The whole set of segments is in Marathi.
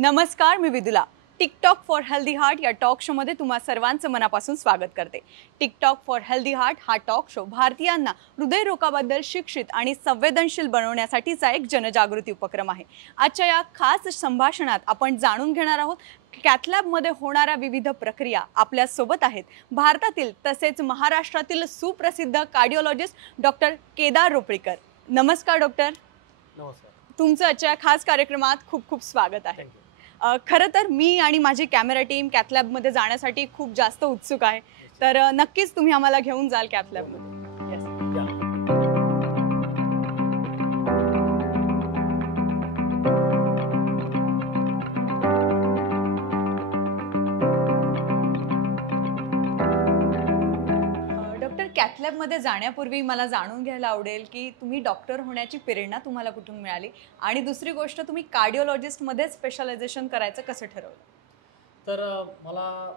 नमस्कार, मी Vidula. TikTok for healthy heart या टॉक शोमध्ये तुम्हा सर्वांचं मनापासून स्वागत करते. टिकटॉक फॉर हेल्दी हार्ट हा टॉक शो भारतीयांना हृदयरोगाबद्दल शिक्षित आणि संवेदनशील बनवण्यासाठीचा एक जनजागृती उपक्रम आहे. आजच्या या खास संभाषणात आपण जाणून घेणार आहोत कॅथलॅबमध्ये होणाऱ्या विविध प्रक्रिया. आपल्यासोबत आहेत भारतातील तसेच महाराष्ट्रातील सुप्रसिद्ध कार्डिओलॉजिस्ट डॉक्टर केदार रोपळेकर. नमस्कार डॉक्टर. नमस्कार. तुमचं आजच्या खास कार्यक्रमात खूप खूप स्वागत आहे. खरं तर मी आणि माझी कॅमेरा टीम कॅथलॅबमध्ये जाण्यासाठी खूप जास्त उत्सुक आहे. तर नक्कीच तुम्ही आम्हाला घेऊन जाल कॅथलॅबमध्ये. कॅथलॅबमध्ये जाण्यापूर्वी मला जाणून घ्यायला आवडेल की तुम्ही डॉक्टर होण्याची प्रेरणा तुम्हाला कुठून मिळाली, आणि दुसरी गोष्ट तुम्ही कार्डिओलॉजिस्टमध्ये स्पेशलायझेशन करायचं कसं ठरवलं? तर मला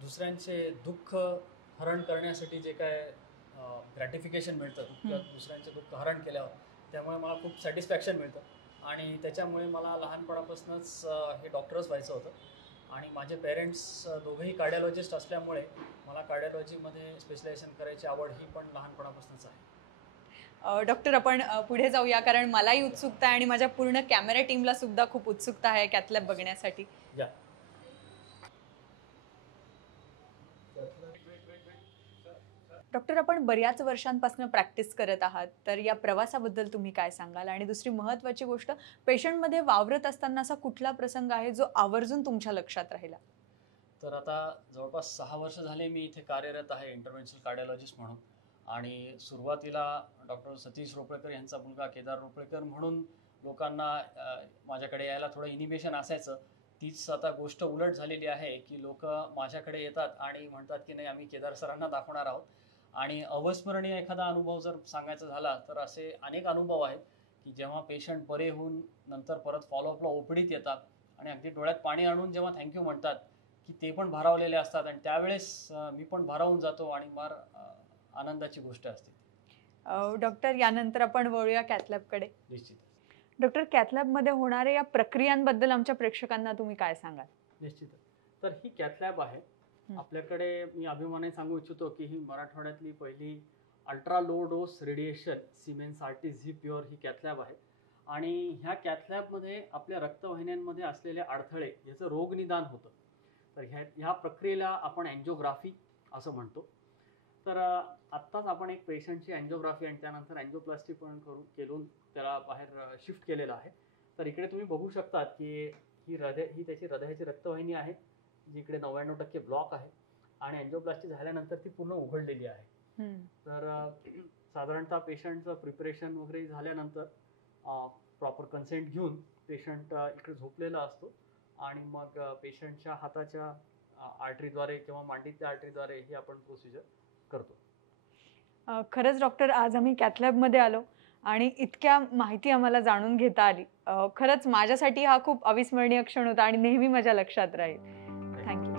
दुसऱ्यांचे दुःख हरण करण्यासाठी जे काय ग्रॅटिफिकेशन मिळतं, दुसऱ्यांचे दुःख हरण केल्यावर, त्यामुळे मला खूप सॅटिस्फॅक्शन मिळतं. आणि त्याच्यामुळे मला लहानपणापासूनच हे डॉक्टरच व्हायचं होतं. आणि माझे पेरेंट्स दोघेही कार्डिओलॉजिस्ट असल्यामुळे मला कार्डिओलॉजीमध्ये स्पेशलायझेशन करायची आवड ही पण लहानपणापासूनच आहे. डॉक्टर, आपण पुढे जाऊया, कारण मलाही उत्सुकता आहे आणि माझ्या पूर्ण कॅमेरा टीमला सुद्धा खूप उत्सुकता आहे कॅथलॅब बघण्यासाठी. डॉक्टर, आपण बऱ्याच वर्षांपासून प्रॅक्टिस करत आहात, तर या प्रवासाबद्दल तुम्ही काय सांगाल? आणि दुसरी महत्त्वाची गोष्ट, पेशंटमध्ये वावरत असताना असा कुठला प्रसंग आहे जो आवर्जून तुमच्या लक्षात राहिला? तर आता जवळपास 6 वर्ष झाले मी इथे कार्यरत आहे इंटरव्हेन्शनल कार्डिओलॉजिस्ट म्हणून. आणि सुरुवातीला डॉक्टर सतीश रोपळेकर यांचा मुलगा केदार रोपळेकर म्हणून लोकांना माझ्याकडे यायला थोडं इनिबिशन असायचं. तीच आता गोष्ट उलट झालेली आहे की लोक माझ्याकडे येतात आणि म्हणतात की नाही, आम्ही केदार सरांना दाखवणार आहोत. आणि अविस्मरणीय एखादा अनुभव जर सांगायचा झाला तर असे अनेक अनुभव आहेत की जेव्हा पेशंट बरे होऊन नंतर परत फॉलोअपला ओपीडीत येतात आणि अगदी डोळ्यात पाणी आणून जेव्हा थँक्यू म्हणतात की ते पण भारावलेले असतात, आणि त्यावेळेस मी पण भारावून जातो आणि फार आनंदाची गोष्ट असते. डॉक्टर, यानंतर आपण वळूया कॅथलॅबकडे. निश्चित. डॉक्टर, कॅथलॅबमध्ये होणाऱ्या या प्रक्रियांबद्दल आमच्या प्रेक्षकांना तुम्ही काय सांगाल? निश्चित. तर ही कॅथलॅब आहे आपल्याकडे. मी अभिमानाने सांगू इच्छितो की ही मराठवाड्यातली पहिली ultra low dose radiation Siemens Artis ही प्युअर ही कॅथलॅब आहे. आणि ह्या कॅथलॅबमध्ये आपल्या रक्तवाहिन्यांमध्ये असलेले अडथळे याचं रोगनिदान होतं. तर ह्या प्रक्रियेला आपण अँजिओग्राफी असं म्हणतो. तर आत्ताच आपण एक पेशंटची अँजिओग्राफी आणि त्यानंतर अँजिओप्लास्टी पण केलून त्याला बाहेर शिफ्ट केलेलं आहे. तर इकडे तुम्ही बघू शकतात की ही त्याची हृदयाची रक्तवाहिनी आहे, जिकडे 99% ब्लॉक आहे, आणि अँजिओप्लास्टी झाल्यानंतर ती पूर्ण उघडलेली आहे. तर साधारणतः पेशंटचं प्रिपरेशन वगैरे झाल्यानंतर प्रॉपर कन्सेंट घेऊन पेशंट इकडे झोपलेला असतो, आणि मग पेशंटच्या हाताच्या आर्टरीद्वारे किंवा मांडीच्या आर्टरीद्वारे ही आपण प्रोसिजर करतो. खरंच डॉक्टर, आज आम्ही कॅथलॅबमध्ये आलो आणि इतक्या माहिती आम्हाला जाणून घेता आली. खरंच माझ्यासाठी हा खूप अविस्मरणीय क्षण होता आणि नेहमी माझ्या लक्षात राहील. थँक्यू.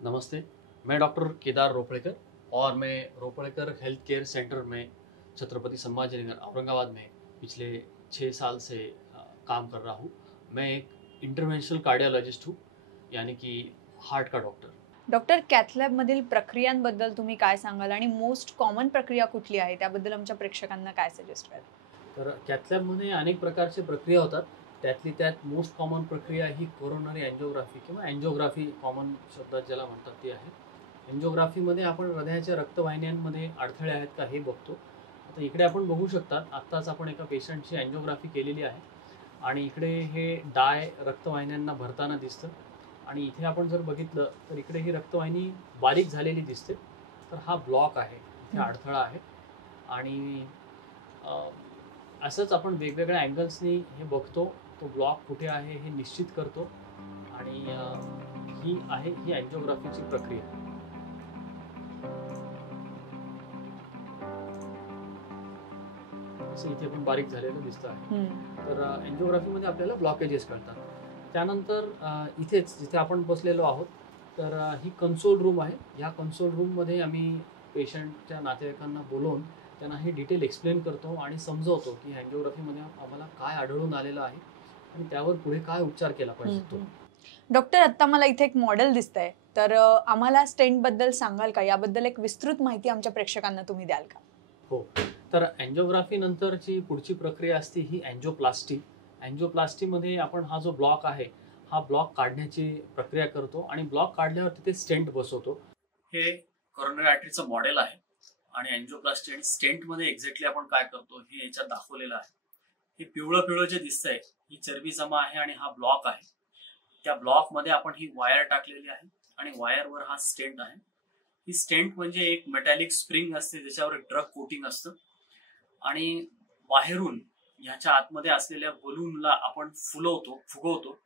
नमस्ते, मैं डॉक्टर केदार रोपड़ेकर और मैं रोपड़ेकर हेल्थ केयर सेंटर में छत्रपति संभाजीनगर औरंगाबाद में पिछले 6 साल से काम कर रहा हूँ. मैं एक इंटरवेंशनल कार्डियोलॉजिस्ट हूँ, यानी कि हार्ट का डॉक्टर. डॉक्टर, कॅथलॅबमधील प्रक्रियांबद्दल तुम्ही काय सांगाल, आणि मोस्ट कॉमन प्रक्रिया कुठली आहे त्याबद्दल आमच्या प्रेक्षकांना काय सजेस्ट कराल? तर कॅथलॅबमध्ये अनेक प्रकारचे प्रक्रिया होतात. त्यातली त्यात मोस्ट कॉमन प्रक्रिया ही कोरोनरी अँजिओग्राफी किंवा अँजिओग्राफी कॉमन शब्दात ज्याला म्हणतात ती आहे. अँजिओग्राफीमध्ये आपण हृदयाच्या रक्तवाहिन्यांमध्ये अडथळे आहेत का हे बघतो. आता इकडे आपण बघू शकता, आत्ताच आपण एका पेशंटची अँजिओग्राफी केलेली आहे, आणि इकडे हे डाय रक्तवाहिन्यांना भरताना दिसतं. आणि इथे आपण जर बघितलं तर इकडे ही रक्तवाहिनी बारीक झालेली दिसते. तर हा ब्लॉक आहे, इथे अडथळा आहे. आणि असंच आपण वेगवेगळ्या अँगल्सनी हे बघतो, तो ब्लॉक कुठे आहे हे निश्चित करतो आणि ही आहे ही अँजिओग्राफीची प्रक्रिया. असं इथे पण बारीक झालेलं दिसतं आहे. तर अँजिओग्राफीमध्ये आपल्याला ब्लॉकेजेस कळतात. त्यानंतर इथेच जिथे आपण बसलेलो आहोत तर ही कन्सोल रूम आहे. ह्या कन्सोल रूममध्ये आम्ही पेशंटच्या नातेवाईकांना बोलवून त्यांना हे डिटेल एक्सप्लेन करतो आणि समजवतो की अँजिओग्राफीमध्ये आम्हाला काय आढळून आलेलं आहे आणि त्यावर पुढे काय उपचार केला पाहिजे तो. डॉक्टर, आता मला इथे एक मॉडेल दिसतंय, तर आम्हाला स्टेंट बद्दल सांगाल का? याबद्दल एक विस्तृत माहिती आमच्या प्रेक्षकांना तुम्ही द्याल का? हो, तर अँजिओग्राफी नंतरची पुढची प्रक्रिया असते ही अँजिओप्लास्टी. अँजिओप्लास्टीमध्ये आपण हा जो ब्लॉक आहे हा ब्लॉक काढण्याची प्रक्रिया करतो आणि ब्लॉक काढल्यावर तिथे स्टेंट बसवतो. हे कॉरोनरी आर्टरीचं मॉडेल आहे आणि अँजिओप्लास्टी आणि स्टेंटमध्ये एक्झॅक्टली आपण काय करतो हे याच्यात दाखवलेलं आहे. हे पिवळं जे दिसतंय ही चरबी जमा आहे आणि हा ब्लॉक आहे. त्या ब्लॉकमध्ये आपण ही वायर टाकलेली आहे आणि वायरवर हा स्टेंट आहे. ही स्टेंट म्हणजे एक मेटॅलिक स्प्रिंग असते ज्याच्यावर एक ड्रग कोटिंग असतं आणि बाहेरून ह्याच्या आतमध्ये असलेल्या बलूनला आपण फुगवतो.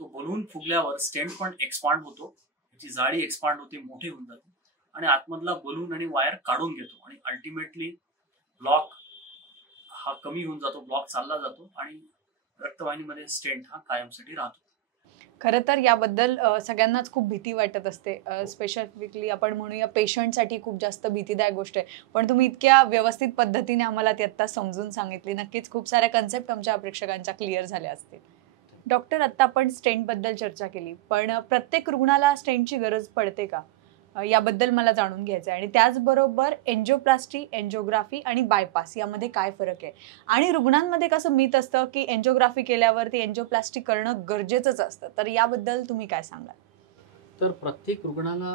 तो बलून फुगल्यावर स्टेंट पण एक्सपांड होतो, त्याची जाळी एक्सपांड होते, मोठी होऊन जाते आणि आतमधला बलून आणि वायर काढून घेतो आणि अल्टिमेटली ब्लॉक हा कमी होऊन जातो, ब्लॉक चालला जातो आणि रक्तवाहिनीमध्ये स्टेंट हा कायमसाठी राहतो. खरं तर याबद्दल सगळ्यांनाच खूप भीती वाटत असते. स्पेसिफिकली आपण म्हणूया पेशंटसाठी खूप जास्त भीतीदायक गोष्ट आहे. पण तुम्ही इतक्या व्यवस्थित पद्धतीने आम्हाला ती आत्ता समजून सांगितली. नक्कीच खूप साऱ्या कन्सेप्ट आमच्या प्रेक्षकांच्या क्लिअर झाल्या असतील. डॉक्टर, आत्ता आपण स्टेंटबद्दल चर्चा केली, पण प्रत्येक रुग्णाला स्टेंटची गरज पडते का? याबद्दल मला जाणून घ्यायचं आहे. आणि त्याचबरोबर एन्जिओप्लास्टी, एन्जिओग्राफी आणि बायपास यामध्ये काय फरक आहे? आणि रुग्णांमध्ये कसं मीथ असतं की एन्जिओग्राफी केल्यावर ती एन्जिओप्लास्टी करणं गरजेचंच असतं, तर याबद्दल तुम्ही काय सांगाल? तर प्रत्येक रुग्णाला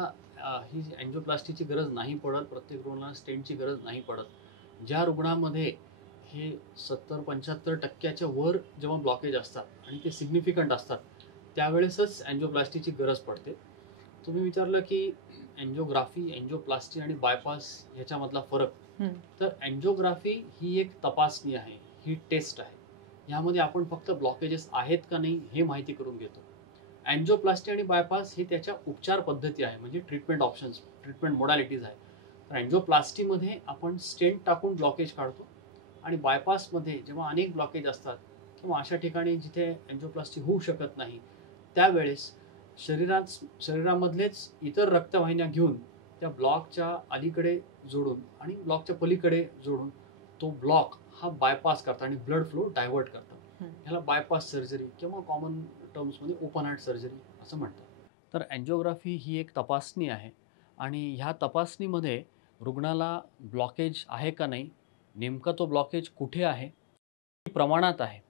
ही एन्जिओप्लास्टीची गरज नाही पडत, प्रत्येक रुग्णाला स्टेंटची गरज नाही पडत. ज्या रुग्णामध्ये हे 70-75% वर जेव्हा ब्लॉकेज असतात आणि ते सिग्निफिकंट असतात त्यावेळेसच अँजिओप्लास्टीची गरज पडते. तुम्ही विचारलं की एन्जिओग्राफी, एन्जिओप्लास्टी आणि बायपास ह्याच्यामधला फरक. तर एन्जिओग्राफी ही एक तपासणी आहे, ही टेस्ट आहे. ह्यामध्ये आपण फक्त ब्लॉकेजेस आहेत का नाही हे माहिती करून घेतो. एन्जिओप्लास्टी आणि बायपास हे त्याच्या उपचार पद्धती आहे, म्हणजे ट्रीटमेंट ऑप्शन्स, ट्रीटमेंट मोडॅलिटीज आहे. तर एन्जिओप्लास्टीमध्ये आपण स्टेंट टाकून ब्लॉकेज काढतो आणि बायपासमध्ये जेव्हा अनेक ब्लॉकेज असतात किंवा अशा ठिकाणी जिथे एन्जिओप्लास्टी होऊ शकत नाही त्यावेळेस शरीरामधलेच इतर रक्तवाहिन्या घेऊन त्या ब्लॉकच्या अलीकडे जोडून आणि ब्लॉकच्या पलीकडे जोडून तो ब्लॉक हा बायपास करतात आणि ब्लड फ्लो डायव्हर्ट करतात. ह्याला बायपास सर्जरी किंवा कॉमन टर्म्समध्ये ओपन हार्ट सर्जरी असं म्हणतात. तर अँजिओग्राफी ही एक तपासणी आहे आणि ह्या तपासणीमध्ये रुग्णाला ब्लॉकेज आहे का नाही, नेमका तो ब्लॉकेज कुठे आहे, किती प्रमाणात आहे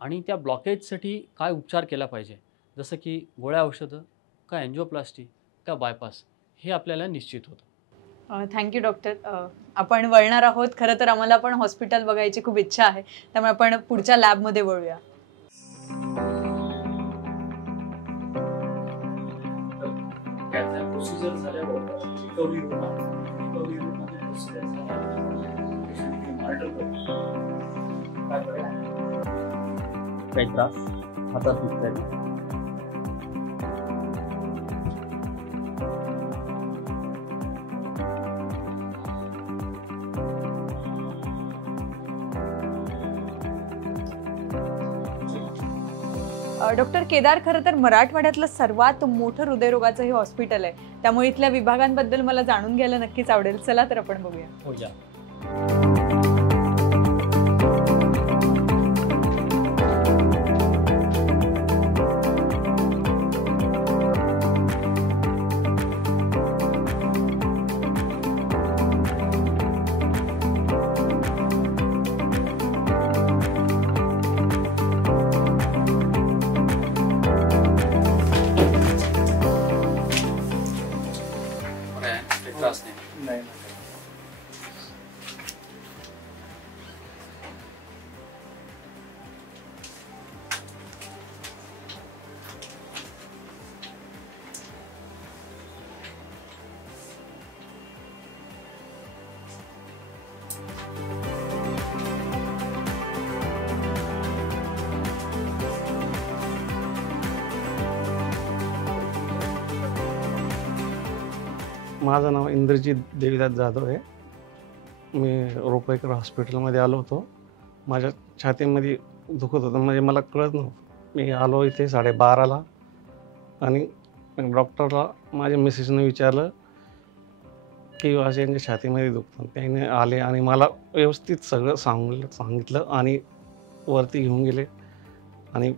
आणि त्या ब्लॉकेजसाठी काय उपचार केला पाहिजे, जसं की गोळ्या औषधं का एन्जिओप्लास्टी का बायपास, हे आपल्याला निश्चित होतं. Thank you doctor. आपण वळणार आहोत. खरं तर आम्हाला पण हॉस्पिटल बघायची खूप इच्छा आहे, त्यामुळे आपण पुढच्या लॅबमध्ये वळूया. प्रोसिजर झाल्यावर रिकव्हरी रूम आहे. रिकव्हरी रूममध्ये प्रोसिजर झाल्यावर पेशंटने मॉनिटर करतो. काय त्रास हातात दुखतंय. डॉक्टर केदार, खरं तर मराठवाड्यातलं सर्वात मोठं हृदयरोगाचं हे हॉस्पिटल आहे, त्यामुळे इथल्या विभागांबद्दल मला जाणून घ्यायला नक्कीच आवडेल. चला तर आपण बघूया. हो या. माझं नाव इंद्रजित देवीदास जाधव आहे. मी रोपेकर हॉस्पिटलमध्ये आलो होतो. माझ्या छातीमध्ये दुखत होतं, म्हणजे मला कळत नव्हतं. मी आलो इथे 12:30ला आणि डॉक्टरला माझ्या मिसेसने विचारलं की असे यांच्या छातीमध्ये दुखतं. त्याने आले आणि मला व्यवस्थित सगळं सांगितलं आणि वरती घेऊन गेले आणि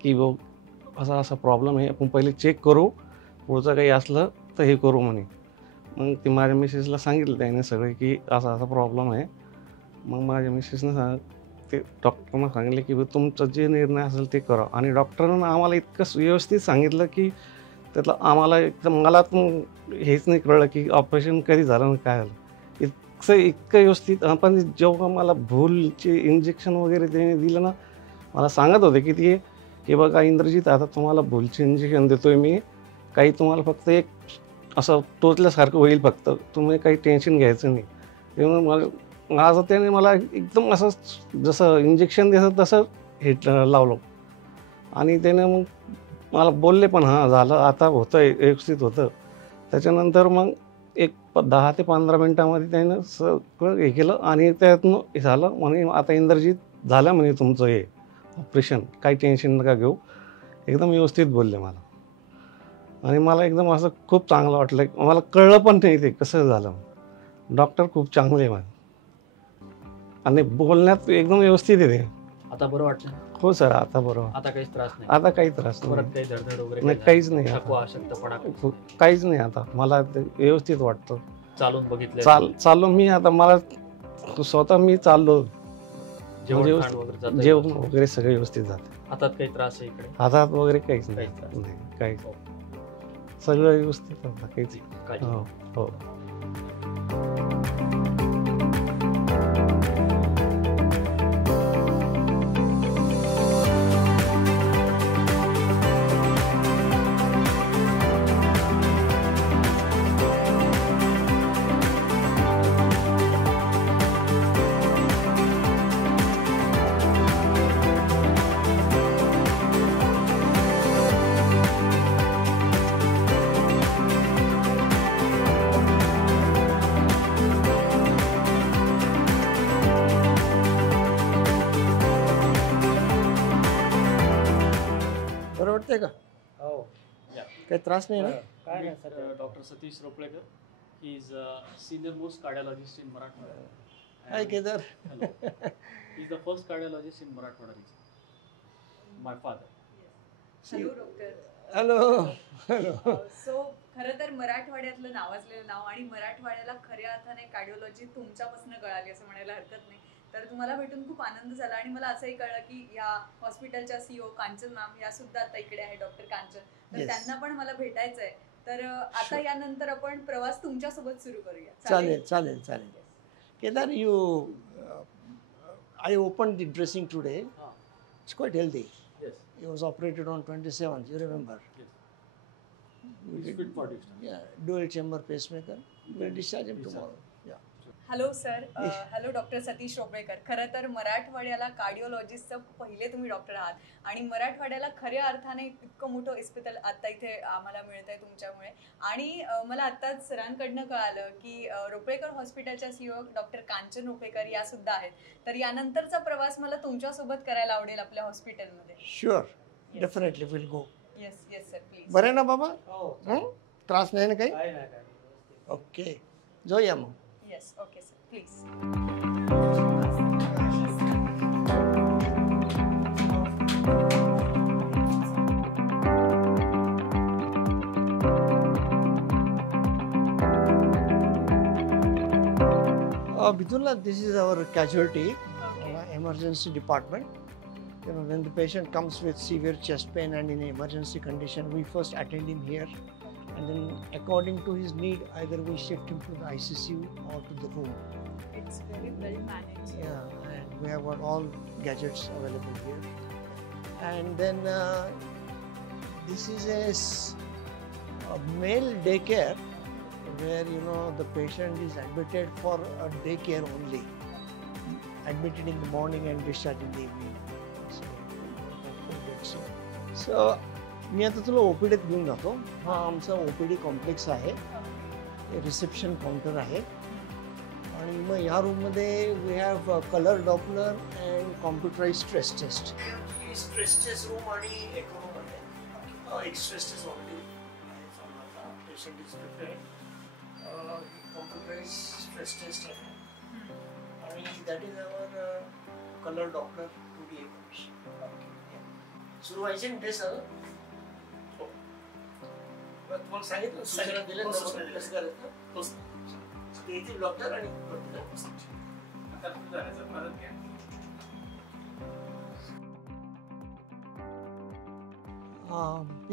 की बघ असा असा प्रॉब्लेम आहे, आपण पहिले चेक करू, पुढचं काही असलं तर हे करू म्हणे. मग ते माझ्या मिसेसला सांगितलं त्याने सगळे की असा असा प्रॉब्लेम आहे. मग माझ्या मिसेसनं ते डॉक्टरना सांगितले की तुमचा जे निर्णय असेल ते करा. आणि डॉक्टरांना आम्हाला इतकं व्यवस्थित सांगितलं की त्यातलं आम्हाला एकदम मला हेच नाही कळलं की ऑपरेशन कधी झालं आणि काय झालं. इतकं व्यवस्थित. पण जेव्हा मला भूलचे इंजेक्शन वगैरे त्याने दिलं ना, मला सांगत होते की बघा इंद्रजित, आता तुम्हाला भूलचे इंजेक्शन देतोय मी, काही तुम्हाला फक्त एक असं टोचल्यासारखं होईल, फक्त तुम्ही काही टेन्शन घ्यायचं नाही. त्यामुळे माझं त्याने मला एकदम असं जसं इंजेक्शन देतं तसं हे लावलं आणि त्याने मग मला बोलले पण हां झालं, आता होतं व्यवस्थित होतं. त्याच्यानंतर मग एक 10 ते 15 मिनटामध्ये त्यानं सगळं हे केलं आणि त्यातनं हे झालं. म्हणे आता इंद्रजित झालं म्हणे तुमचं हे ऑपरेशन, काही टेन्शन नका घेऊ. एकदम व्यवस्थित बोलले मला आणि मला एकदम असं खूप चांगलं वाटलं. मला कळलं पण नाही ते कसं झालं. डॉक्टर खूप चांगले आहे आणि बोलण्यात एकदम व्यवस्थित आहे ते. आता बरं वाटतं? हो सर, आता बरोबर. आता काहीच त्रास नाही? आता काही त्रास परत नाही. काही धडधड वगैरे नाही, काहीच नाही. थकवा, अशक्तपणा काहीच नाही. आता मला ते व्यवस्थित वाटतं. चालून बघितलं? चाललो मी आता. मला स्वतः मी चाललो. जेवण वगैरे सगळं व्यवस्थित जातं. हातात काही त्रास आहे इकडे? हातात वगैरे काहीच नाही. काहीच सगळं व्यवस्थित होतं. काहीच. हो हो. वाटतंय का? हो. काही त्रास नाही ना? काय नाही sir. Doctor Satish Ropalekar, he is senior most cardiologist in Marathwada. Hi Kedar. He is the first cardiologist in Marathwada region. My father. Hello doctor. Hello. So खरं तर मराठवाड्यातलं नावाजलेलं नाव आणि मराठवाड्याला खऱ्या अर्थाने कार्डिओलॉजी तुमच्यापासून कळाली असं म्हणायला हरकत नाही. तर तुम्हाला भेटून खूप आनंद झाला आणि मला असंही कळलं की या हॉस्पिटलच्या CEO कांचन मॅम या सुद्धा आता इकडे आहे, डॉक्टर कांचन. तर त्यांना पण मला भेटायचं आहे. तर आता यानंतर आपण प्रवास तुमच्यासोबत सुरू करूया. चालेल. Kedar, I opened the dressing today. It's quite healthy. Yes. He was operated on 27th, you remember? Yes. He's fit for discharge. Yeah, dual chamber pacemaker. We'll discharge him tomorrow. Yeah. Hello sir. Hello doctor Satish Ropalekar. खरं तर मराठवाड्याला कार्डिओलॉजिस्टचं पहिले तुम्ही डॉक्टर आहात आणि मराठवाड्याला खऱ्या अर्थाने इतकं मोठं इस्पितळ आता इथे आम्हाला मिळत आहे तुमच्यामुळे. आणि मला आत्ताच सरांकडनं कळालं की रोपळेकर हॉस्पिटलच्या CEO डॉक्टर कांचन रोपळेकर या सुद्धा आहेत. तर यानंतरचा प्रवास मला तुमच्यासोबत करायला आवडेल आपल्या हॉस्पिटलमध्ये. Sure. Definitely we'll go. Yes sir please. बरं आहे ना बाबा? हो. त्रास नाही ना काही? काय. ओके, जाऊया मग. Yes okay sir please. Bidula, this is our casualty, emergency department. When the patient comes with severe chest pain and in emergency condition, we first attend him here, and then according to his need, either we shift him to the ICU or to the room. It's very well managed. Yeah, and we have got all gadgets available here. And then this is a male daycare where the patient is admitted for a daycare only, admitted in the morning and discharged in the evening. So मी आता तुला ओपीडीत घेऊन जातो. हा आमचा ओपीडी कॉम्प्लेक्स आहे रिसेप्शन काउंटर आहे आणि मग ह्या रूममध्ये we have colour Doppler and computerise stress test. Stress test room आणि एक रूम आहे. एक stress test already patient is prepared. Computerise stress test आहे आणि that is our colour Doppler 2D evaluation. सुरू व्हायचे ना टेस्ट सर? तुम्हाला सांगितलं सूचना दिल्या कसं करायचं ते येतील डॉक्टर आणि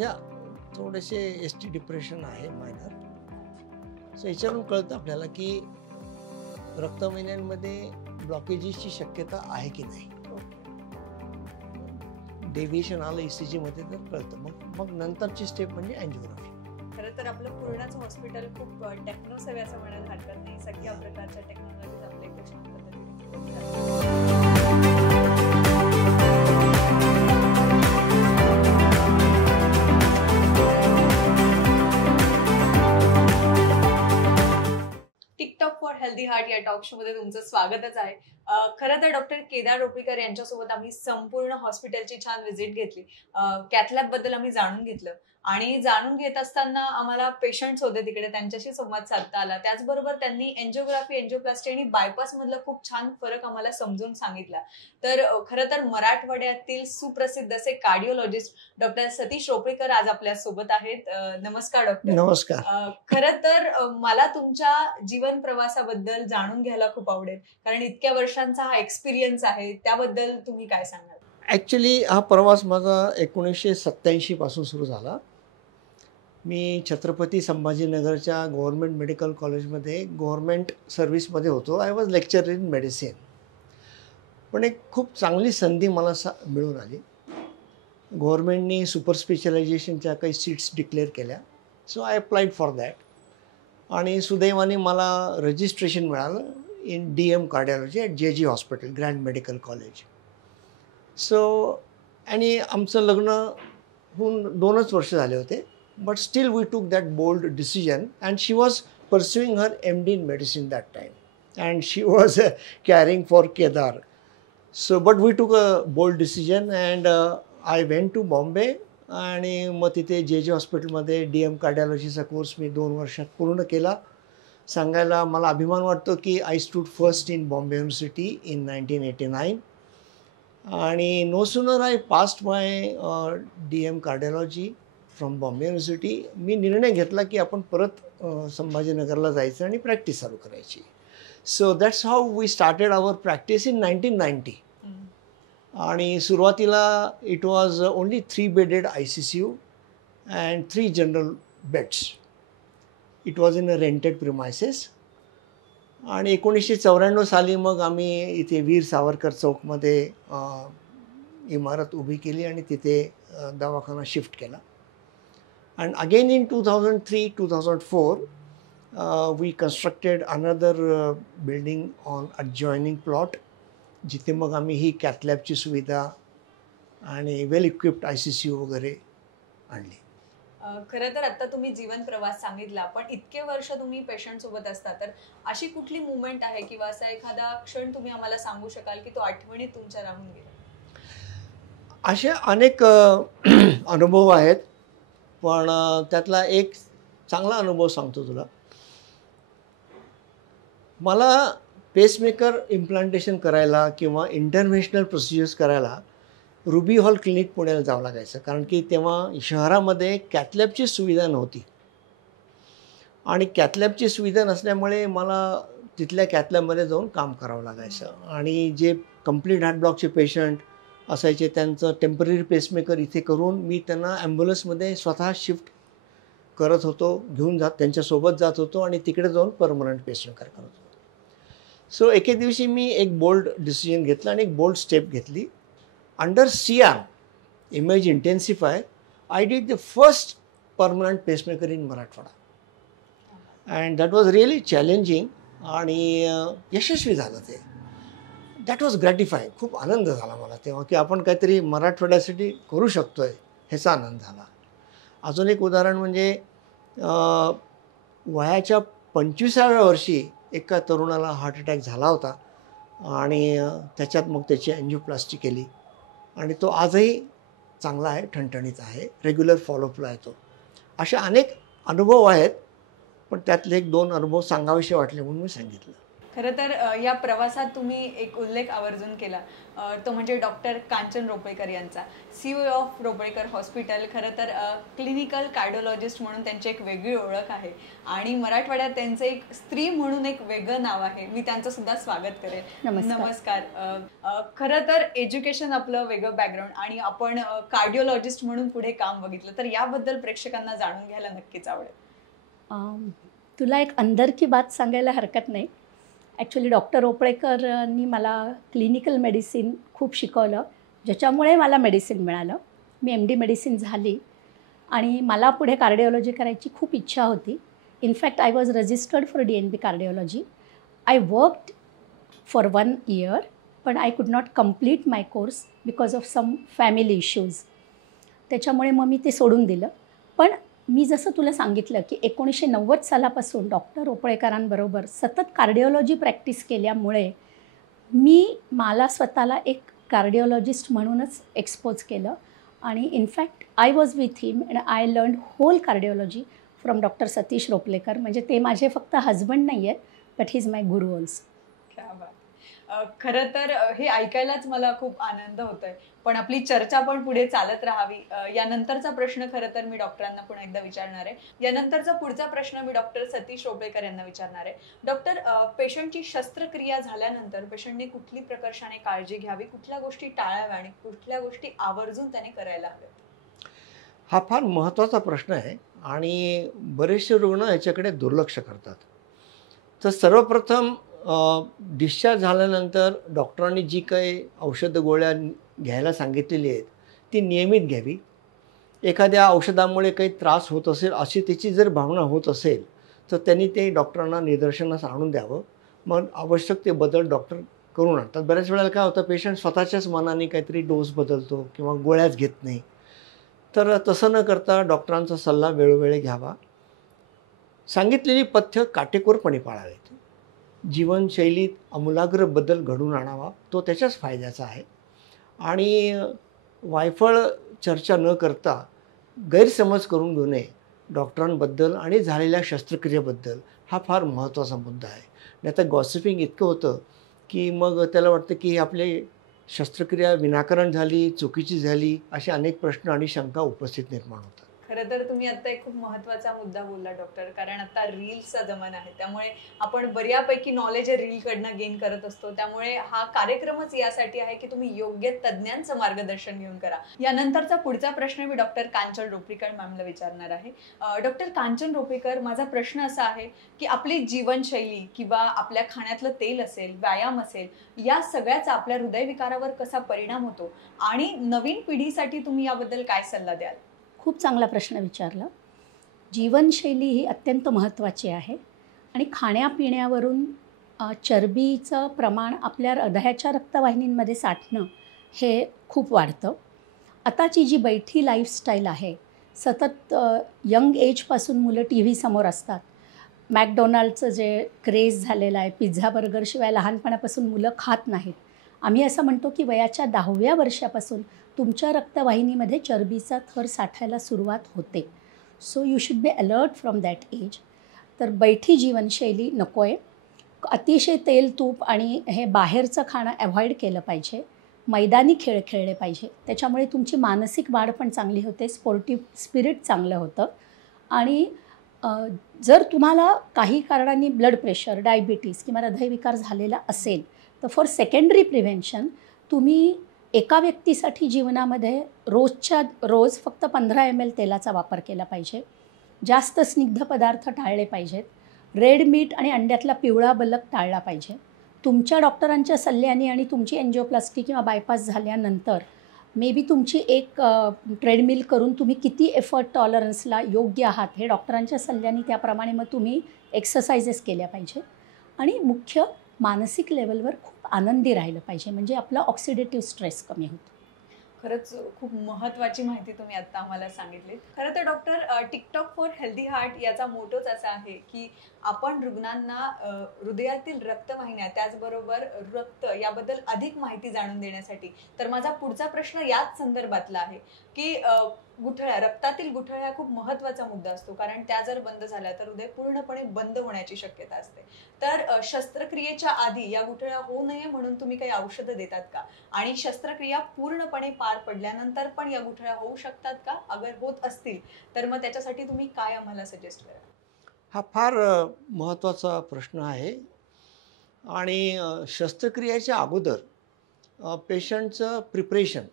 या थोडेसे ST डिप्रेशन आहे मायनर. सो याच्यावरून कळतं आपल्याला की रक्तवाहिन्यांमध्ये ब्लॉकेजेसची शक्यता आहे की नाही. डेव्हिएशन आलं ECG मध्ये तर कळतं. मग नंतरची स्टेप म्हणजे अँजिओग्राफी. खरं तर आपलं पूर्णच हॉस्पिटल खूप टेक्नो सेवे असं म्हणायला हरकत नाही. सगळ्या प्रकारच्या टेक्नॉलॉजीज आपल्या इथे छान पद्धतीने टिकटॉक फॉर हेल्दी हार्ट या टॉक शो मध्ये तुमचं स्वागतच आहे. खरं तर डॉक्टर केदार रोपीकर यांच्यासोबत आम्ही संपूर्ण हॉस्पिटलची छान व्हिजिट घेतली. कॅथलॅब बद्दल आम्ही जाणून घेतलं आणि जाणून घेत असताना आम्हाला पेशंट्स होते तिकडे, त्यांच्याशी संवाद साधता आला. त्याचबरोबर त्यांनी एन्जिओग्राफी, एन्जिओप्लास्टी आणि बायपास मधला खूप छान फरक आम्हाला समजून सांगितला. तर खरं तर मराठवाड्यातील सुप्रसिद्ध असे कार्डिओलॉजिस्ट डॉक्टर सतीश रोपेकर आज आपल्या सोबत आहेत. नमस्कार डॉक्टर. नमस्कार. खरं तर मला तुमच्या जीवन प्रवासाबद्दल जाणून घ्यायला खूप आवडेल, कारण इतक्या वर्षांचा हा एक्सपिरियन्स आहे. त्याबद्दल तुम्ही काय सांगाल? ॲक्च्युली हा प्रवास माझा 1987 पासून सुरू झाला. मी छत्रपती संभाजीनगरच्या गव्हर्नमेंट मेडिकल कॉलेजमध्ये गव्हर्नमेंट सर्व्हिसमध्ये होतो. I was lecture in medicine. पण एक खूप चांगली संधी मला मिळून आली. गव्हर्नमेंटनी सुपर स्पेशलायझेशनच्या काही सीट्स डिक्लेअर केल्या. So I applied for that आणि सुदैवाने मला रजिस्ट्रेशन मिळालं in DM cardiology at JG hospital, grand medical college. So आणि आमचं लग्न होऊन 2च वर्ष झाले होते. But still we took that bold decision, and she was pursuing her MD in medicine that time, and she was caring for Kedar. So, but we took a bold decision, and I went to Bombay, आणि मग तिथे JG हॉस्पिटलमध्ये DM कार्डिओलॉजीचा कोर्स मी 2 वर्षात पूर्ण केला. सांगायला मला अभिमान वाटतो की I stood first in Bombay University in 1989. आणि no sooner I passed my DM cardiology from Bombay university, मी निर्णय घेतला की आपण परत संभाजीनगरला जायचं आणि प्रॅक्टिस चालू करायची. So that's how we started our practice in 1990. आणि सुरुवातीला it was only 3 bedded ICCU and 3 general beds. It was in a rented premises. आणि 1994 साली मग आम्ही इथे वीर सावरकर चौकमध्ये इमारत उभी केली आणि तिथे दवाखाना शिफ्ट केला. And again in 2003-2004, we constructed another building on adjoining plot, जिथे मग आम्ही ही कॅथलॅबची सुविधा आणि वेल इक्विप्ड ICCU वगैरे आणली. खरं तर आता तुम्ही जीवन प्रवास सांगितला, पण इतके वर्ष तुम्ही पेशंट सोबत असता, तर अशी कुठली मुवमेंट आहे किंवा असा एखादा क्षण तुम्ही आम्हाला सांगू शकाल की तो आठवणीत तुमच्या राहून गेला? असे अनेक अनुभव आहेत, पण त्यातला एक चांगला अनुभव सांगतो तुला. मला पेसमेकर इम्प्लांटेशन करायला किंवा इंटरव्हेन्शनल प्रोसिजर्स करायला रुबी हॉल क्लिनिक पुण्याला जावं लागायचं, कारण की तेव्हा शहरामध्ये कॅथलॅबची सुविधा नव्हती. आणि कॅथलॅबची सुविधा नसल्यामुळे मला तिथल्या कॅथलॅबमध्ये जाऊन काम करावं लागायचं. आणि जे कंप्लीट हार्ट ब्लॉकचे पेशंट असायचे त्यांचं टेम्पररी पेसमेकर इथे करून मी त्यांना ॲम्ब्युलन्समध्ये स्वतः शिफ्ट करत होतो, घेऊन त्यांच्यासोबत जात होतो आणि तिकडे जाऊन परमनंट पेसमेकर करत होतो. सो एके दिवशी मी एक बोल्ड डिसिजन घेतला आणि एक बोल्ड स्टेप घेतली. Under CR image intensifier I did the first permanent pacemaker in Marathwada. And that was really challenging आणि यशस्वी झालं ते. That was gratifying. खूप आनंद झाला मला तेव्हा की आपण काहीतरी मराठवाड्यासाठी करू शकतो आहे, ह्याचा आनंद झाला. अजून एक उदाहरण म्हणजे वयाच्या 25व्या वर्षी एका तरुणाला हार्ट अटॅक झाला होता आणि त्याच्यात मग त्याची अँजिओप्लास्टी केली आणि तो आजही चांगला आहे, ठणठणीत आहे, रेग्युलर फॉलोअपला आहे तो. असे अनेक अनुभव आहेत, पण त्यातले 1-2 अनुभव सांगावेसे वाटले म्हणून मी सांगितलं. खरं तर या प्रवासात तुम्ही एक उल्लेख आवर्जून केला, तो म्हणजे डॉक्टर कांचन रोपळेकर यांचा. CEO of Ropalekar hospital. खरं तर क्लिनिकल कार्डिओलॉजिस्ट म्हणून त्यांची एक वेगळी ओळख आहे आणि मराठवाड्यात त्यांचं एक स्त्री म्हणून एक वेगळं नाव आहे. मी त्यांचं सुद्धा स्वागत करेन. नमस्कार. खरं तर एज्युकेशन आपलं वेगळं बॅकग्राऊंड आणि आपण कार्डिओलॉजिस्ट म्हणून पुढे काम बघितलं, तर याबद्दल प्रेक्षकांना जाणून घ्यायला नक्कीच आवडेल. तुला एक अंदर की बात सांगायला हरकत नाही. ॲक्च्युली डॉक्टर रोपळेकरांनी मला क्लिनिकल मेडिसिन खूप शिकवलं, ज्याच्यामुळे मला मेडिसिन मिळालं. मी MD मेडिसिन झाली आणि मला पुढे कार्डिओलॉजी करायची खूप इच्छा होती. In fact I was registered for DNB cardiology. I worked for 1 year, पण I could not complete my course because of some family issues. त्याच्यामुळे मग मी ते सोडून दिलं. पण मी जसं तुला सांगितलं की 1990 सालापासून डॉक्टर रोपळेकरांबरोबर सतत कार्डिओलॉजी प्रॅक्टिस केल्यामुळे मला स्वतःला एक कार्डिओलॉजिस्ट म्हणूनच एक्सपोज केलं आणि in fact I was with him and I learn whole cardiology from doctor Satish Ropalekar. म्हणजे ते माझे फक्त हजबंड नाही आहेत, but he is my Guru also. क्या बात. खरं तर हे ऐकायलाच मला खूप आनंद होतोय, पण आपली चर्चा पण पुढे चालत राहावी. यानंतरचा प्रश्न खरं तर मी डॉक्टरांना पुन्हा एकदा विचारणार आहे. यानंतरचा पुढचा प्रश्न मी डॉक्टर सतीश रोपळेकर यांना विचारणार आहे. डॉक्टर, पेशंटची शस्त्रक्रिया झाल्यानंतर पेशंटने कुठली प्रकर्षाने काळजी घ्यावी, कुठल्या गोष्टी टाळाव्या आणि कुठल्या गोष्टी आवर्जून त्याने करायला हव्यात? हा फार महत्त्वाचा प्रश्न आहे आणि बरेचसे रुग्ण याच्याकडे दुर्लक्ष करतात. तर सर्वप्रथम डिस्चार्ज झाल्यानंतर डॉक्टरांनी जी काही औषधं गोळ्या घ्यायला सांगितलेली आहेत ती नियमित घ्यावी. एखाद्या औषधामुळे काही त्रास होत असेल अशी त्याची जर भावना होत असेल तर त्यांनी ते डॉक्टरांना निदर्शनास आणून द्यावं. मग आवश्यक ते बदल डॉक्टर करून आणतात. बऱ्याच वेळेला काय होतं, पेशंट स्वतःच्याच मनाने काहीतरी डोस बदलतो किंवा गोळ्याच घेत नाही. तर तसं न करता डॉक्टरांचा सल्ला वेळोवेळी घ्यावा. सांगितलेली पथ्य काटेकोरपणे पाळावेत. जीवनशैलीत आमूलाग्र बदल घडवून आणावा, तो त्याच्याच फायद्याचा आहे. आणि वायफळ चर्चा न करता गैरसमज करून घेऊ नये डॉक्टरांबद्दल आणि झालेल्या शस्त्रक्रियेबद्दल. हा फार महत्त्वाचा मुद्दा आहे. नाही तर गॉसिपिंग इतकं होतं की मग त्याला वाटतं की आपली शस्त्रक्रिया विनाकारण झाली, चुकीची झाली, असे अनेक प्रश्न आणि शंका उपस्थित निर्माण होतात. खरं तर तुम्ही आता एक खूप महत्त्वाचा मुद्दा बोलला डॉक्टर, कारण आता रील्सचा जमाना आहे, त्यामुळे आपण बऱ्यापैकी नॉलेज रीलकडनं गेन करत असतो. त्यामुळे हा कार्यक्रमच यासाठी आहे की तुम्ही योग्य तज्ज्ञांचं मार्गदर्शन घेऊन करा. यानंतरचा पुढचा प्रश्न मी डॉक्टर कांचन रोपळेकर मॅमला विचारणार आहे. डॉक्टर कांचन रोपळेकर, माझा प्रश्न असा आहे की आपली जीवनशैली किंवा आपल्या खाण्यातलं तेल असेल, व्यायाम असेल, या सगळ्याचा आपल्या हृदयविकारावर कसा परिणाम होतो आणि नवीन पिढीसाठी तुम्ही याबद्दल काय सल्ला द्याल? खूप चांगला प्रश्न विचारला. जीवनशैली ही अत्यंत महत्त्वाची आहे आणि खाण्यापिण्यावरून चरबीचं प्रमाण आपल्या हृदयाच्या रक्तवाहिनींमध्ये साठणं हे खूप वाढतं. आताची जी बैठी लाईफस्टाईल आहे, सतत यंग एजपासून मुलं TV समोर असतात. मॅकडोनाल्डचं जे क्रेज झालेलं आहे, पिझ्झा बर्गरशिवाय लहानपणापासून मुलं खात नाहीत. आम्ही असं म्हणतो की वयाच्या 10व्या वर्षापासून तुमच्या रक्तवाहिनीमध्ये चरबीचा थर साठायला सुरुवात होते. So you should be alert from that age. तर बैठी जीवनशैली नको आहे. अतिशय तेल, तूप आणि हे बाहेरचं खाणं अव्हॉइड केलं पाहिजे. मैदानी खेळ खेळले पाहिजे. त्याच्यामुळे तुमची मानसिक वाढ पण चांगली होते, स्पोर्टिव्ह स्पिरिट चांगलं होतं. आणि जर तुम्हाला काही कारणांनी ब्लड प्रेशर, डायबिटीस किंवा हृदयविकार झालेला असेल तर फॉर सेकंडरी प्रिव्हेन्शन तुम्ही एका व्यक्तीसाठी जीवनामध्ये रोजच्या रोज फक्त 15 ml तेलाचा वापर केला पाहिजे. जास्त स्निग्ध पदार्थ टाळले पाहिजेत. रेड मीट आणि अंड्यातला पिवळा बलक टाळला पाहिजे. तुमच्या डॉक्टरांच्या सल्ल्याने आणि तुमची एन्जिओप्लास्टी किंवा बायपास झाल्यानंतर मे बी तुमची एक ट्रेडमिल करून तुम्ही किती एफर्ट टॉलरन्सला योग्य आहात हे डॉक्टरांच्या सल्ल्याने त्याप्रमाणे मग तुम्ही एक्सरसाइजेस केल्या पाहिजे. आणि मुख्य मानसिक लेवलवर खूप आनंदी राहिलं पाहिजे, म्हणजे आपला ऑक्सिडेटिव्ह स्ट्रेस कमी होतो. खरंच खूप महत्त्वाची माहिती तुम्ही आत्ता आम्हाला सांगितली. खरं तर doctor, TikTok for healthy heart याचा मोटोच असा आहे की आपण रुग्णांना हृदयातील रक्तवाहिन्या त्याचबरोबर रक्त याबद्दल अधिक माहिती जाणून देण्यासाठी. तर माझा पुढचा प्रश्न याच संदर्भातला आहे की गुठळ्या, रक्तातील गुठळ्या खूप महत्त्वाचा मुद्दा असतो, कारण त्या जर बंद झाल्या तर हृदय पूर्णपणे बंद होण्याची शक्यता असते. तर शस्त्रक्रियेच्या आधी या गुठळ्या होऊ नये म्हणून तुम्ही काही औषधं देतात का? आणि शस्त्रक्रिया पूर्णपणे पार पडल्यानंतर पण या गुठळ्या होऊ शकतात का? अगर होत असतील तर मग त्याच्यासाठी तुम्ही काय आम्हाला सजेस्ट कराल? हा फार महत्त्वाचा प्रश्न आहे. आणि शस्त्रक्रियेच्या अगोदर पेशंटचं प्रिपरेशन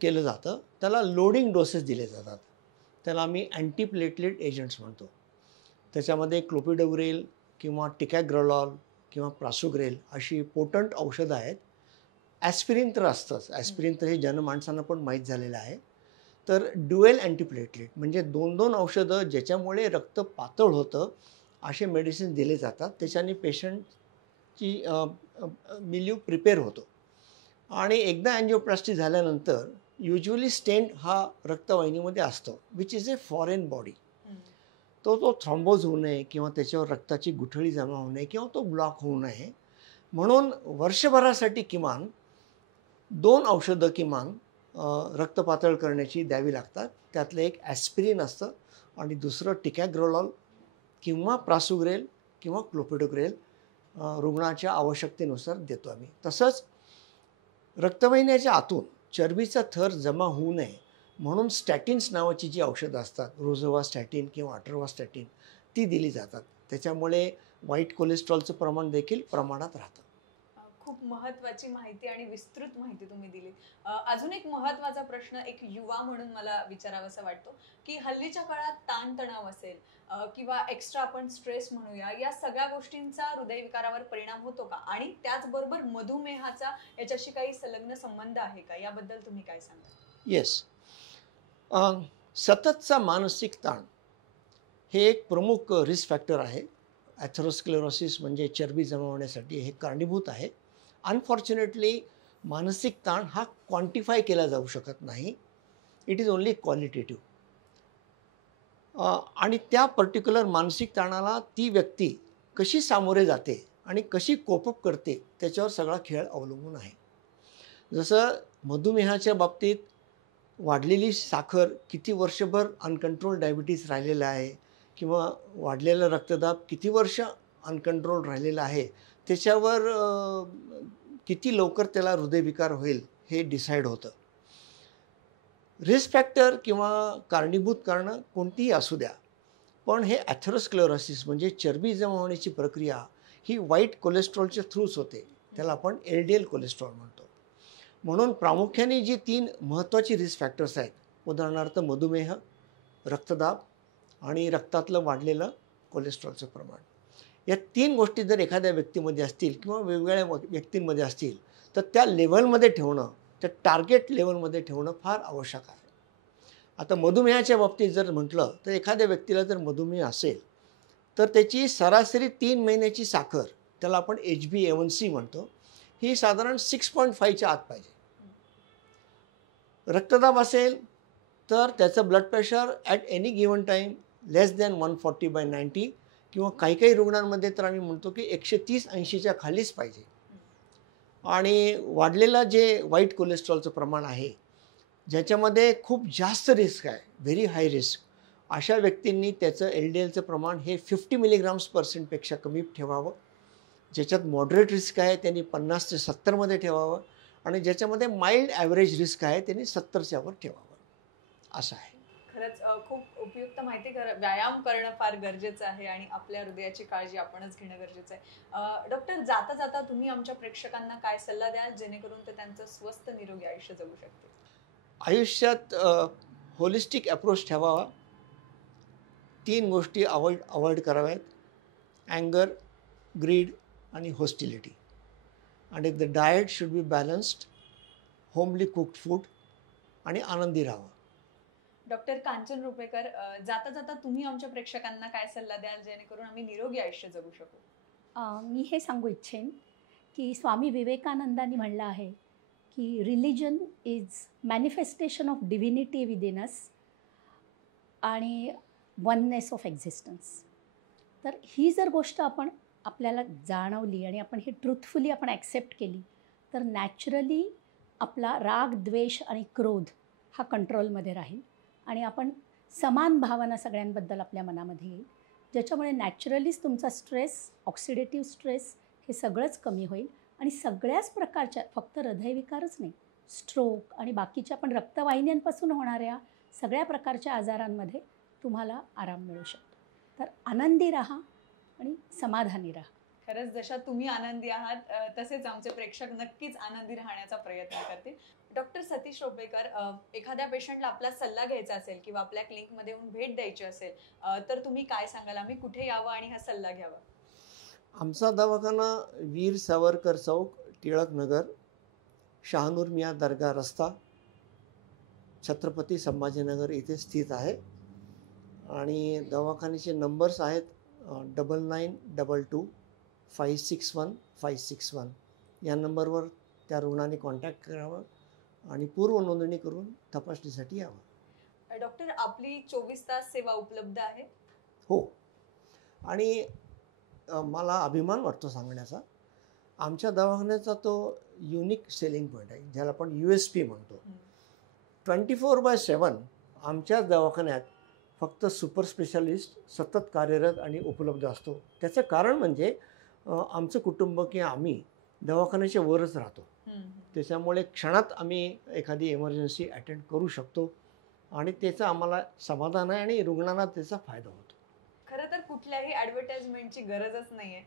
केलं जातं. त्याला लोडिंग डोसेस दिले जातात. त्याला आम्ही अँटीप्लेटलेट एजंट्स म्हणतो. त्याच्यामध्ये क्लोपिडोग्रेल किंवा टिकॅग्रॉलॉल किंवा प्रासुग्रेल अशी पोटंट औषधं आहेत. ॲस्पिरिन तर असतंच. ॲस्पिरिन तर हे जनमानसांना पण माहीत झालेलं आहे. तर ड्युएल अँटीप्लेटलेट म्हणजे 2-2 औषधं ज्याच्यामुळे रक्त पातळ होतं असे मेडिसिन दिले जातात. त्याच्याने पेशंटची मिल्यू प्रिपेअर होतो. आणि एकदा अँजिओप्लास्टी झाल्यानंतर युज्युअली स्टेंट हा रक्तवाहिनीमध्ये असतो, which is a foreign body. तो थ्रॉम्बोज होऊ नये किंवा त्याच्यावर रक्ताची गुठळी जमा होऊ नये किंवा तो ब्लॉक होऊ नये म्हणून वर्षभरासाठी किमान 2 औषधं किमान रक्त पातळ करण्याची द्यावी लागतात. त्यातलं एक ॲस्पिरिन असतं आणि दुसरं टिकॅग्रोलॉल किंवा प्रासुग्रेल किंवा क्लोपिडोग्रेल रुग्णाच्या आवश्यकतेनुसार देतो आम्ही. तसंच रक्तवाहिन्याच्या आतून चरबीचा थर जमा होऊ नये म्हणून स्टॅटिन्स नावाची जी औषधं असतात, रोझोवास्टॅटिन किंवा अटरवास्टॅटिन, ती दिली जातात. त्याच्यामुळे वाईट कोलेस्ट्रॉलचं प्रमाण देखील प्रमाणात राहतं. खूप महत्त्वाची माहिती आणि विस्तृत माहिती तुम्ही दिली. अजून एक महत्त्वाचा प्रश्न एक युवा म्हणून मला विचारावासा वाटतो की हल्लीच्या काळात ताणतणाव असेल किंवा एक्स्ट्रा आपण स्ट्रेस म्हणूया, या सगळ्या गोष्टींचा हृदयविकारावर परिणाम होतो का? आणि त्याचबरोबर मधुमेहाचा याच्याशी काही संलग्न संबंध आहे का? याबद्दल तुम्ही काय सांगाल? येस. सततचा मानसिक ताण हे एक प्रमुख रिस्क फॅक्टर आहे. ॲथेरोस्क्लेरोसिस म्हणजे चरबी जमा होण्यासाठी हे कारणीभूत आहे. अनफॉर्च्युनेटली मानसिक ताण हा क्वांटिफाय केला जाऊ शकत नाही. It is only qualitative. आणि त्या पर्टिक्युलर मानसिक ताणाला ती व्यक्ती कशी सामोरे जाते आणि कशी कोपअप करते त्याच्यावर सगळा खेळ अवलंबून आहे. जसं मधुमेहाच्या बाबतीत वाढलेली साखर किती वर्षभर अनकंट्रोल डायबिटीज राहिलेला आहे किंवा वाढलेला रक्तदाब किती वर्ष अनकंट्रोल राहिलेला आहे त्याच्यावर किती लवकर त्याला हृदयविकार होईल हे डिसाईड होतं. रिस्क फॅक्टर किंवा कारणीभूत कारणं कोणतीही असू द्या, पण हे ॲथेरोस्क्लेरोसिस म्हणजे चरबी जमा होण्याची प्रक्रिया ही वाईट कोलेस्ट्रॉलच्या थ्रूच होते. त्याला आपण LDL कोलेस्ट्रॉल म्हणतो. म्हणून प्रामुख्याने जी 3 महत्त्वाची रिस्क फॅक्टर्स आहेत, उदाहरणार्थ मधुमेह, रक्तदाब आणि रक्तातलं वाढलेलं कोलेस्ट्रॉलचं प्रमाण, या 3 गोष्टी जर एखाद्या व्यक्तीमध्ये असतील किंवा वेगवेगळ्या व्यक्तींमध्ये असतील तर त्या लेवलमध्ये ठेवणं, त्या टार्गेट लेवलमध्ये ठेवणं फार आवश्यक आहे. आता मधुमेहाच्या बाबतीत जर म्हटलं तर एखाद्या व्यक्तीला जर मधुमेह असेल तर त्याची सरासरी 3 महिन्याची साखर, त्याला आपण HbA1c म्हणतो, ही साधारण 6.5च्या आत पाहिजे. रक्तदाब असेल तर त्याचं blood pressure at any given time less than 140/90 किंवा काही काही रुग्णांमध्ये तर आम्ही म्हणतो की 130-80च्या खालीच पाहिजे. आणि वाढलेलं जे वाईट कोलेस्ट्रॉलचं प्रमाण आहे ज्याच्यामध्ये खूप जास्त रिस्क आहे, व्हेरी हाय रिस्क, अशा व्यक्तींनी त्याचं LDLचं प्रमाण हे 50 mg/% कमी ठेवावं. ज्याच्यात मॉडरेट रिस्क आहे त्यांनी 50 ते 70मध्ये ठेवावं आणि ज्याच्यामध्ये माइल्ड ॲव्हरेज रिस्क आहे त्यांनी 70च्या वर ठेवावं, असं आहे. खरंच खूप उपयुक्त माहिती. व्यायाम करणं फार गरजेचं आहे आणि आपल्या हृदयाची काळजी आपणच घेणं गरजेचं आहे. डॉक्टर, जाता जाता तुम्ही आमच्या प्रेक्षकांना काय सल्ला द्याल जेणेकरून ते त्यांचं स्वस्थ निरोगी आयुष्य जगू शकतील? आयुष्यात होलिस्टिक अप्रोच ठेवावा. 3 गोष्टी अवॉइड कराव्यात: अँगर, ग्रीड आणि हॉस्टिलिटी. आणि the diet should be balanced, homely cooked food आणि आनंदी राहावं. डॉक्टर कांचन रुपेकर, जाता जाता तुम्ही आमच्या प्रेक्षकांना काय सल्ला द्याल जेणेकरून आम्ही निरोगी आयुष्य जगू शकू? मी हे सांगू इच्छेन की स्वामी विवेकानंदांनी म्हणलं आहे की religion is manifestation of divinity within us आणि वननेस ऑफ एक्झिस्टन्स. तर ही जर गोष्ट आपण आपल्याला जाणवली आणि आपण ही ट्रूथफुली आपण ॲक्सेप्ट केली तर नॅचरली आपला राग, द्वेष आणि क्रोध हा कंट्रोलमध्ये राहील आणि आपण समान भावना सगळ्यांबद्दल आपल्या मनामध्ये येईल, ज्याच्यामुळे नॅचरलीच तुमचा स्ट्रेस, ऑक्सिडेटिव्ह स्ट्रेस हे सगळंच कमी होईल आणि सगळ्याच प्रकारच्या, फक्त हृदयविकारच नाही, स्ट्रोक आणि बाकीच्या पण रक्तवाहिन्यांपासून होणाऱ्या सगळ्या प्रकारच्या आजारांमध्ये तुम्हाला आराम मिळू शकतो. तर आनंदी राहा आणि समाधानी राहा. खरंच जशा तुम्ही आनंदी आहात तसेच आमचे प्रेक्षक नक्कीच आनंदी राहण्याचा प्रयत्न करतील. डॉक्टर सतीश रोपेकर, एखाद्या पेशंटला आपला सल्ला घ्यायचा असेल किंवा आपल्या क्लिनिकमध्ये येऊन भेट द्यायची असेल तर तुम्ही काय सांगाल, आम्ही कुठे यावं आणि हा सल्ला घ्यावा? आमचा दवाखाना वीर सावरकर चौक, टिळक नगर, शहानूर मियाँ दर्गा रस्ता, छत्रपती संभाजीनगर इथे स्थित आहे. आणि दवाखान्याचे नंबर्स आहेत 9922561561. या नंबरवर त्या रुग्णाने कॉन्टॅक्ट करावं आणि पूर्व नोंदणी करून तपासणीसाठी यावं. डॉक्टर, आपली 24 तास सेवा उपलब्ध आहे? हो. आणि मला अभिमान वाटतो सांगण्याचा, आमच्या दवाखान्याचा तो युनिक सेलिंग पॉईंट आहे, ज्याला आपण USP म्हणतो. 24/7 आमच्याच दवाखान्यात फक्त सुपर स्पेशालिस्ट सतत कार्यरत आणि उपलब्ध असतो. त्याचं कारण म्हणजे आमचं कुटुंब किंवा आम्ही दवाखान्याच्या वरच राहतो. त्याच्यामुळे क्षणात आम्ही एखादी इमर्जन्सी अटेंड करू शकतो आणि त्याचं आम्हाला समाधान आहे आणि रुग्णांना त्याचा फायदा होतो. खरं तर कुठल्याही ॲडव्हर्टाइजमेंटची गरजच नाही आहे,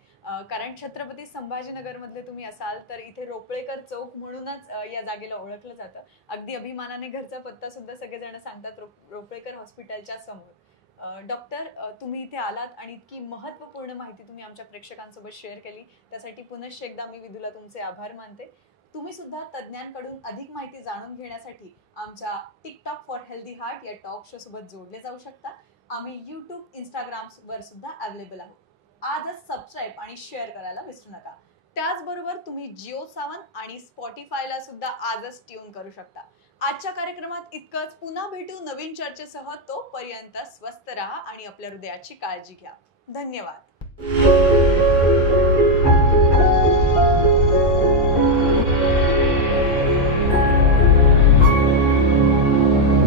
कारण छत्रपती संभाजीनगरमधले तुम्ही असाल तर इथे रोपळेकर चौक म्हणूनच या जागेला ओळखलं जातं. अगदी अभिमानाने घरचा पत्ता सुद्धा सगळेजण सांगतात, रोपळेकर हॉस्पिटलच्या समोर. डॉक्टर, तुम्ही इथे आलात आणि इतकी महत्त्वपूर्ण माहिती तुम्ही आमच्या प्रेक्षकांसोबत शेअर केली, त्यासाठी पुनश्च एकदा मी विधूला तुमचे आभार मानते. तुम्ही सुद्धा तज्ज्ञांकडून अधिक माहिती जाणून घेण्यासाठी आमच्या टिकटॉक फॉर हेल्दी हार्ट या टॉक शो सोबत जोडले जाऊ शकता. आम्ही YouTube, Instagramवर सुद्धा अवेलेबल आहोत. आजच सबस्क्राईब आणि शेअर करायला विसरू नका. त्याचबरोबर तुम्ही जिओ सावन आणि स्पॉटीफायला सुद्धा आजच ट्यून करू शकता. आजच्या कार्यक्रमात इतकंच. पुन्हा भेटू नवीन चर्चेसह. तोपर्यंत स्वस्थ राहा आणि आपल्या हृदयाची काळजी घ्या. धन्यवाद.